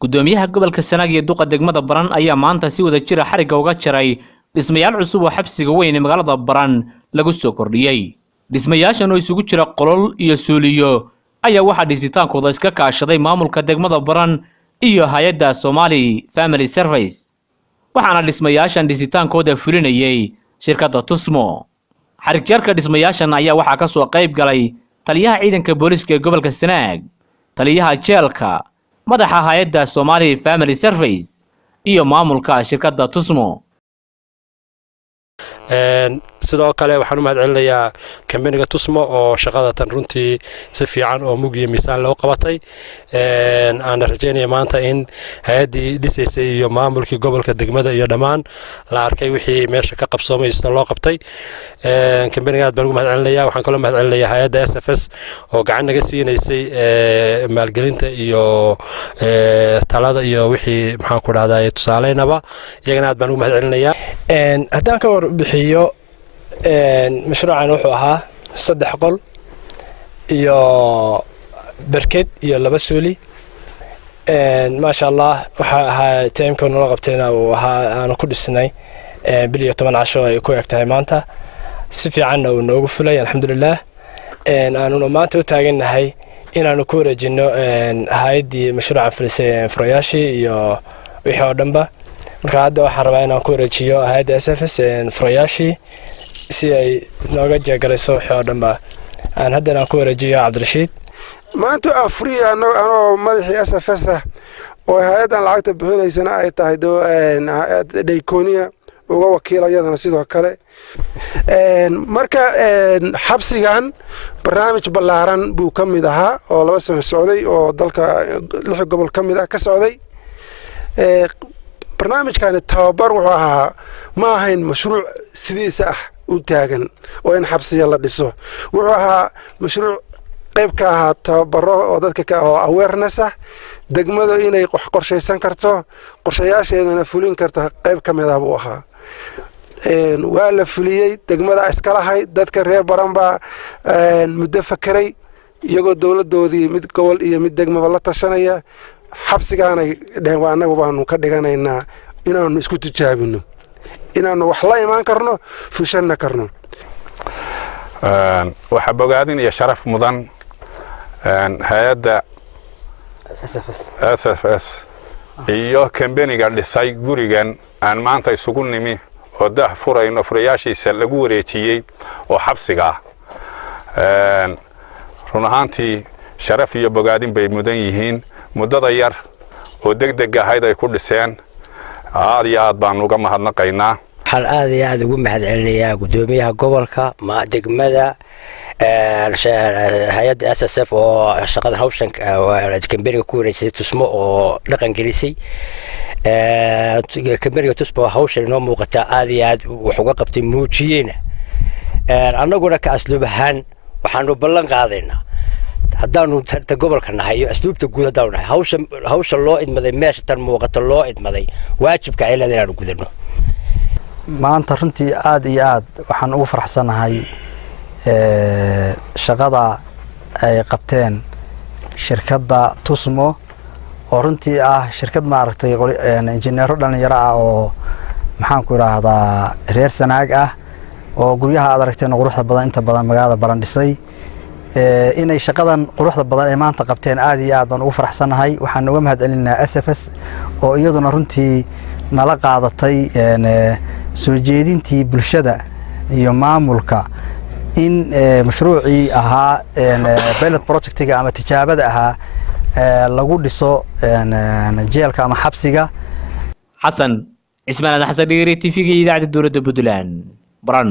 gudoomiyaha gobolka Sanaag iyo duqa degmada Baran ayaa maanta si wada jir ah xariga uga jaray dhismayaal cusub oo xabsiga weyn ee magaalada Baran lagu soo kordhiyay. Dhismayaashan oo isugu jira qolol iyo suuliyo ayaa waxa dhisitaankooda iska kaashaday maamulka degmada Baran iyo hay'adda Somali Family Service. waxaana dhismayaashan dhisitaankooda fulinayay shirkadda Tusmo. xarig jarka dhismayaashan ayaa waxa ka soo qayb galay taliyaha ciidanka booliska ee gobolka Sanaag, taliyaha jeelka, madaxa hay'adda Somali Family Service iyo maamulka shirkadda Tusmo. sidoo kale waxaan u mahadcelinayaa kambaniga Tusmo oo shaqada tan runtii si fiican oo mug iyo miisaan loo qabatay. aan rajaynayaa maanta in hay'adii dhisaysay iyo maamulkii gobolka degmada iyo dhammaan la arkay wixii meesha ka qabsoomay sida loo qabtay. kambaniga aad baan ugu mahadcelinayaa. waxaan kaloo mahadcelinayaa hay'adda SFS oo gacan naga siinaysay maalgelinta iyo talada iyo wixii maxaan ku dhahdaa tusaaleynaba iyagana aad baan ugu mahadcelinayaa. haddaan ka warbixiyo mashruucan wuxuu ahaa 3 qol iyo barked iyo 2 suuli. maasha Allah waxa ahaa teamka noo qabtayna uu ahaa aan ku dhisnay bil iyo 10 casho ay ku egtahay maanta si fiican oo noogu fulay alxamdulillah. aanu maanta u taaganahay inaanu ku wareejino hay'adii mashruuca filisay furayaashii iyo wixii oo dhanba. marka hadda waxaan rabaa inaan ku wareejiyo hay'adda SFS furayaashii si ay nooga jeegarayso wixii oo dhanba. aan hadda ku wareejiyo Cabdirashiid. maanta afriya anoo madaxii SFS oo hay'adan lacagta bixinaysana ay tahay Daykooniya uga wakiilayadana sidoo kale. marka xabsigan barnaamij ballaaran buu ka mid ahaa oo 2 sano socday oo dalka 6 gobol ka mid ah ka socday. barnaamijkan tababar wuxuu ahaa ma ahayn mashruuc sidiisa ah u taagan oo in xabsiga la dhiso. wuxuu ahaa mashruuc qayb ka ah tababaro oo dadka ka oo awareness ah degmada inay qorsheysan karto qorshayaasheedana fulin karto qayb ka mid ah buu ahaa. waa la fuliyay degmada iska lahayd dadka reer Baran baa muddo fakiray iyagoo dawladoodii mid gobol iyo mid degmaba la tashanaya. xabsigaanay dhaheen waa anagu baanu ka dhiganaynaa inaanu isku tijaabino inaanu wax la imaan karno fushanna karno. waxa bogaadin iyo sharaf mudan hay'adda SFS iyo kambaniga dhisay gurigan aan maanta isugu nimi oo dah furayno furayaashiisa lagu wareejiyay oo xabsiga run ahaantii sharaf iyo bogaadin bay mudan yihiin. muddada yar oo degdeg ahayd ay ku dhiseen aad iyo aad baan uga mahadnaqaynaa. waxaan aad iyo aad ugu mahadcelinayaa gudoomiyaha gobolka degmada hay'adda SSF oo shaqada hawshan kambaniga ku wareejisay Tusmo oo dhaqan gelisay. kambaniga Tusmo hawshan inoo muuqata aad iyo aad wax uga qabtay muujiyeyna. annaguna ka asluub ahaan waxaanu ballan qaadaynaa haddaanu gobolka nahay asluubta guud haddaanu nahay hawsha loo idmaday meesha tan muuqata loo idmaday waajibka ay leedahay inaanu gudano. maanta runtii aad iyo aad waxaan ugu faraxsanahay shaqada ay qabteen shirkadda Tusmo oo runtii ah shirkad maaragtay injineero dhalinyaro ah oo maxaan ku raahdaa reer Sanaag ah oo guryaha aad aragteen quruxda badan inta badan magaalada Baran dhisay. inay shaqadan quruxda badan ee maanta qabteen aad iyo aad baan ugu faraxsanahay. waxaan uga mahadcelinayaa SFS oo iyaduna runtii nala qaadatay soo jeedintii bulshada iyo maamulka in mashruucii ahaa pilot projectiga ama tijaabada ahaa lagu dhiso jeelka ama xabsiga. xasan Ismaan Xasan Dhigiri TV-ga idaacadda dowladda Puntland Baran.